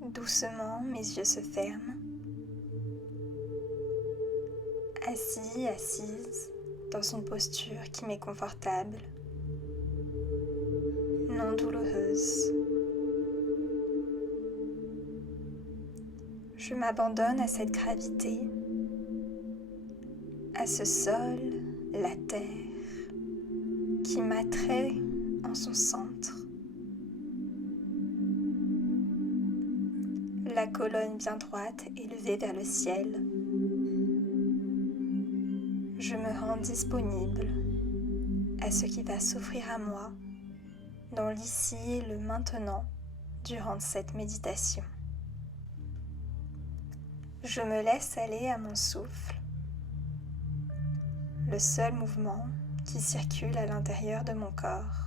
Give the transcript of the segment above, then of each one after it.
Doucement, mes yeux se ferment. Assis, assise, dans une posture qui m'est confortable, non douloureuse. Je m'abandonne à cette gravité, à ce sol, la terre, qui m'attrait en son centre. La colonne bien droite élevée vers le ciel. Je me rends disponible à ce qui va s'offrir à moi dans l'ici et le maintenant durant cette méditation. Je me laisse aller à mon souffle, le seul mouvement qui circule à l'intérieur de mon corps.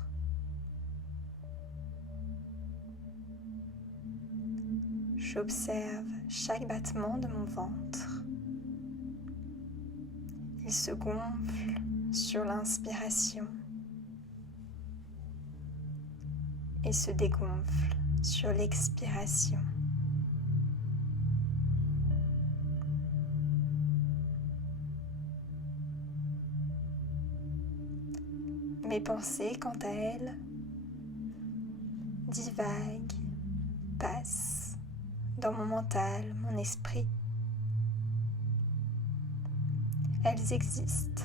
J'observe chaque battement de mon ventre. Il se gonfle sur l'inspiration et se dégonfle sur l'expiration. Mes pensées, quant à elles, divaguent, passent dans mon mental, mon esprit. Elles existent.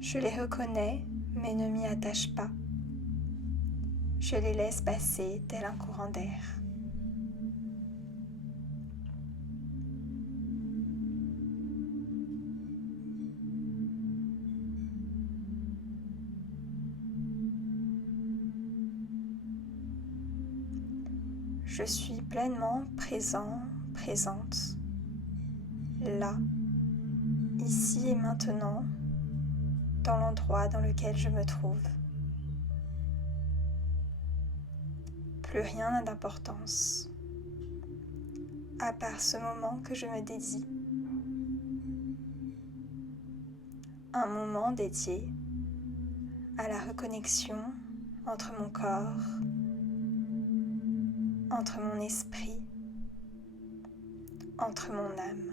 Je les reconnais, mais ne m'y attache pas. Je les laisse passer tel un courant d'air. Je suis pleinement présent, présente, là, ici et maintenant, dans l'endroit dans lequel je me trouve. Plus rien n'a d'importance, à part ce moment que je me dédie. Un moment dédié à la reconnexion entre mon corps, entre mon esprit, entre mon âme.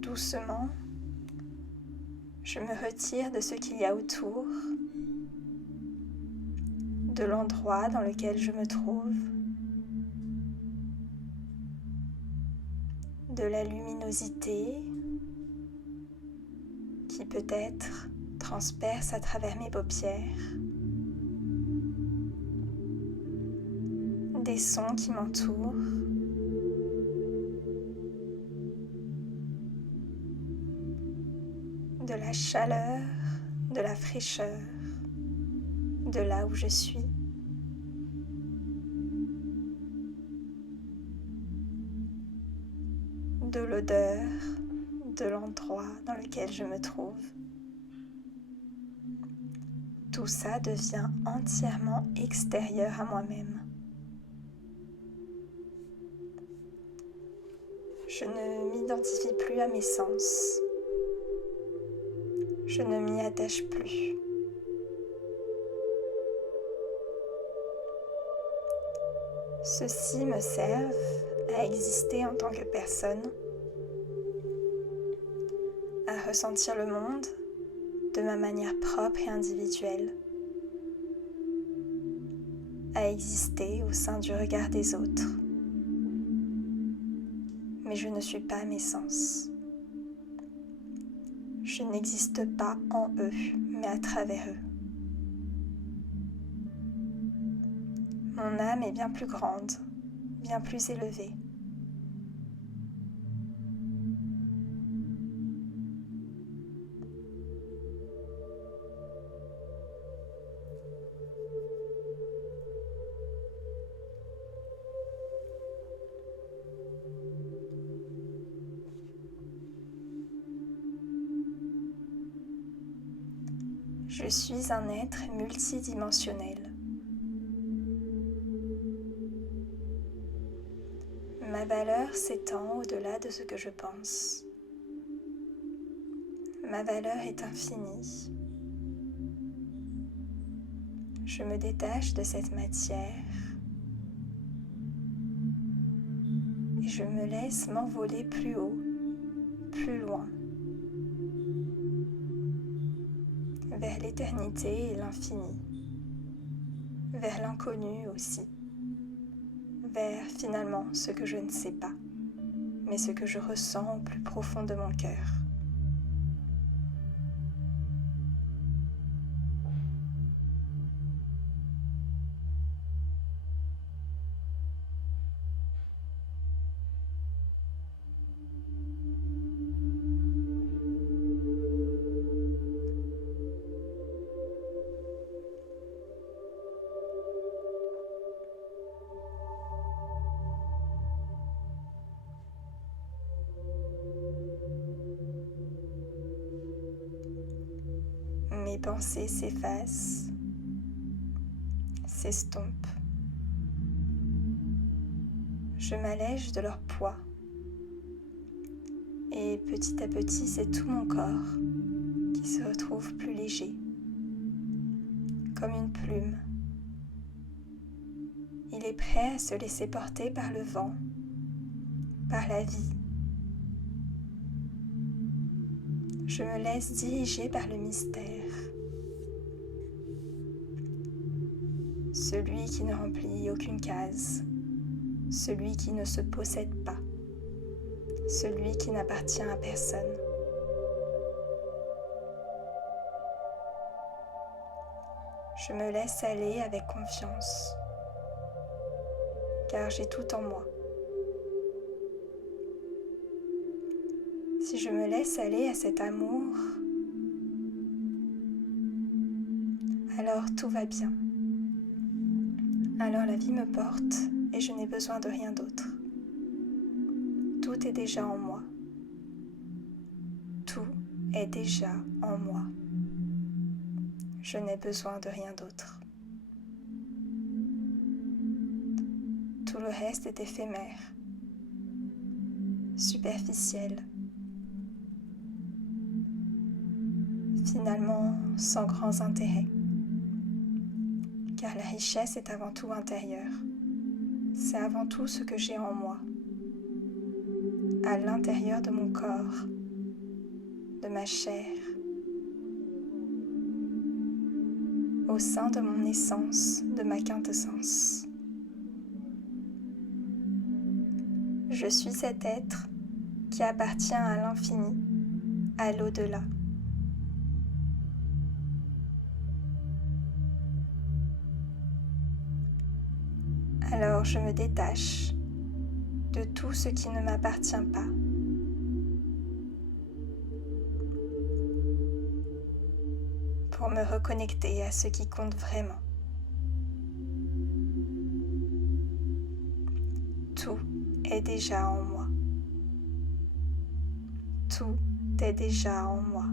Doucement, je me retire de ce qu'il y a autour, de l'endroit dans lequel je me trouve, de la luminosité qui peut-être transperce à travers mes paupières, des sons qui m'entourent, de la chaleur, de la fraîcheur, de là où je suis. De l'odeur, de l'endroit dans lequel je me trouve. Tout ça devient entièrement extérieur à moi-même. Je ne m'identifie plus à mes sens. Je ne m'y attache plus. Ceux-ci me servent à exister en tant que personne, à ressentir le monde de ma manière propre et individuelle, à exister au sein du regard des autres. Mais je ne suis pas mes sens. Je n'existe pas en eux, mais à travers eux. Mon âme est bien plus grande, bien plus élevée. Je suis un être multidimensionnel. Ma valeur s'étend au-delà de ce que je pense. Ma valeur est infinie. Je me détache de cette matière et je me laisse m'envoler plus haut, plus loin, vers l'éternité et l'infini, vers l'inconnu aussi, vers finalement ce que je ne sais pas, mais ce que je ressens au plus profond de mon cœur. Mes pensées s'effacent, s'estompent. Je m'allège de leur poids et petit à petit, c'est tout mon corps qui se retrouve plus léger, comme une plume. Il est prêt à se laisser porter par le vent, par la vie. Je me laisse diriger par le mystère. Celui qui ne remplit aucune case, celui qui ne se possède pas, celui qui n'appartient à personne. Je me laisse aller avec confiance, car j'ai tout en moi. Si je me laisse aller à cet amour, alors tout va bien. Alors la vie me porte et je n'ai besoin de rien d'autre. Tout est déjà en moi. Tout est déjà en moi. Je n'ai besoin de rien d'autre. Tout le reste est éphémère, superficiel, finalement sans grands intérêts. Car la richesse est avant tout intérieure. C'est avant tout ce que j'ai en moi, à l'intérieur de mon corps, de ma chair, au sein de mon essence, de ma quintessence. Je suis cet être qui appartient à l'infini, à l'au-delà. Alors je me détache de tout ce qui ne m'appartient pas. Pour me reconnecter à ce qui compte vraiment. Tout est déjà en moi. Tout est déjà en moi.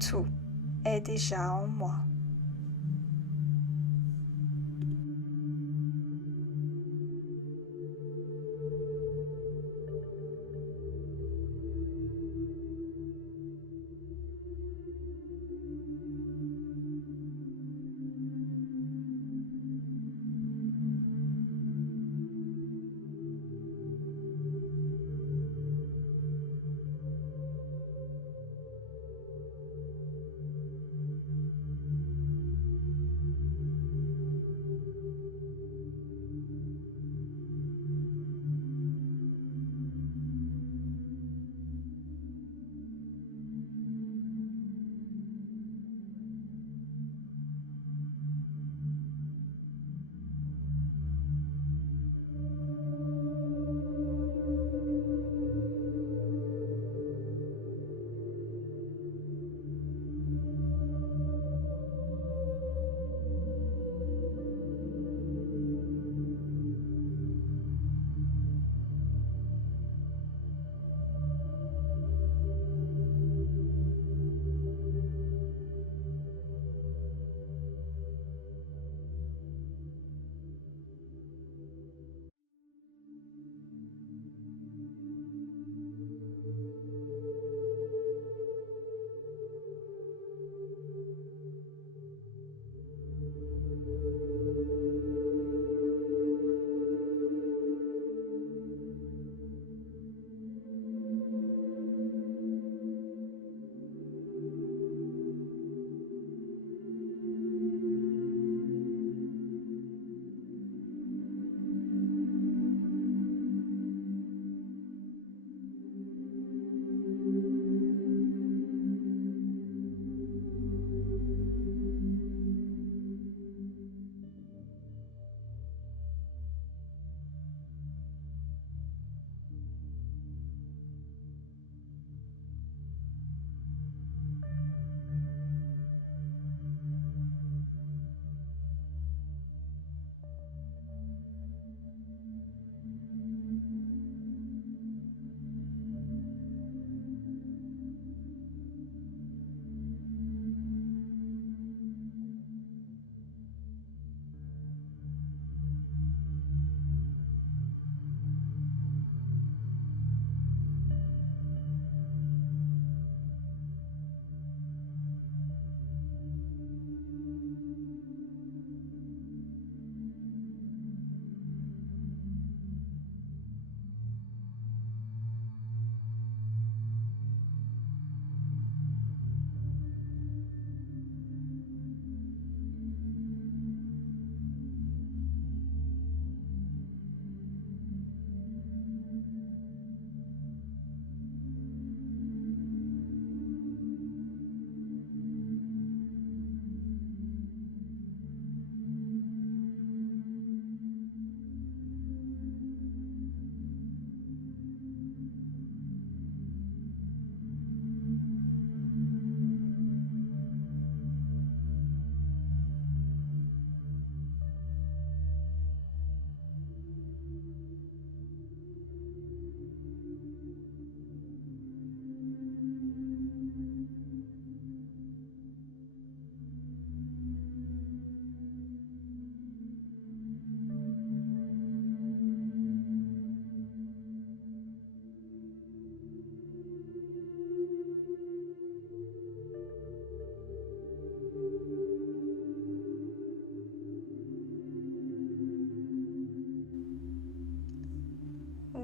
Tout est déjà en moi.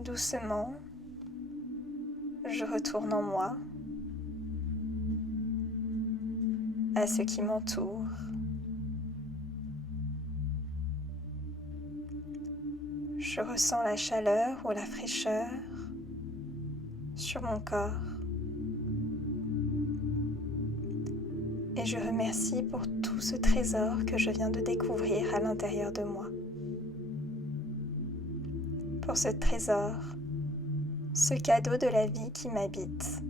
Doucement, je retourne en moi, à ce qui m'entoure. Je ressens la chaleur ou la fraîcheur sur mon corps. Et je remercie pour tout ce trésor que je viens de découvrir à l'intérieur de moi. Pour ce trésor, ce cadeau de la vie qui m'habite.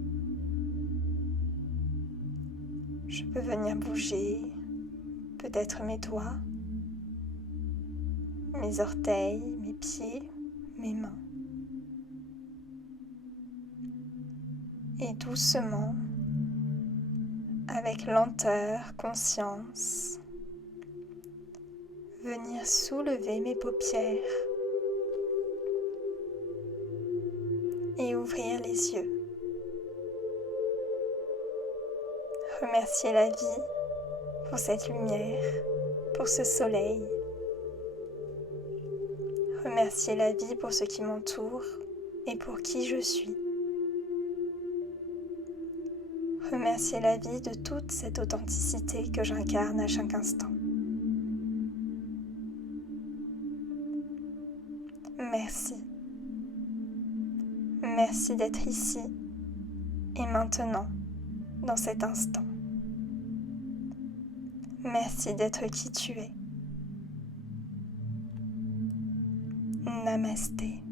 Je peux venir bouger, peut-être mes doigts, mes orteils, mes pieds, mes mains. Et doucement, avec lenteur, conscience, venir soulever mes paupières et ouvrir les yeux. Remercier la vie pour cette lumière, pour ce soleil. Remercier la vie pour ce qui m'entoure et pour qui je suis. Remercier la vie de toute cette authenticité que j'incarne à chaque instant. Merci. Merci d'être ici et maintenant, dans cet instant. Merci d'être qui tu es. Namasté.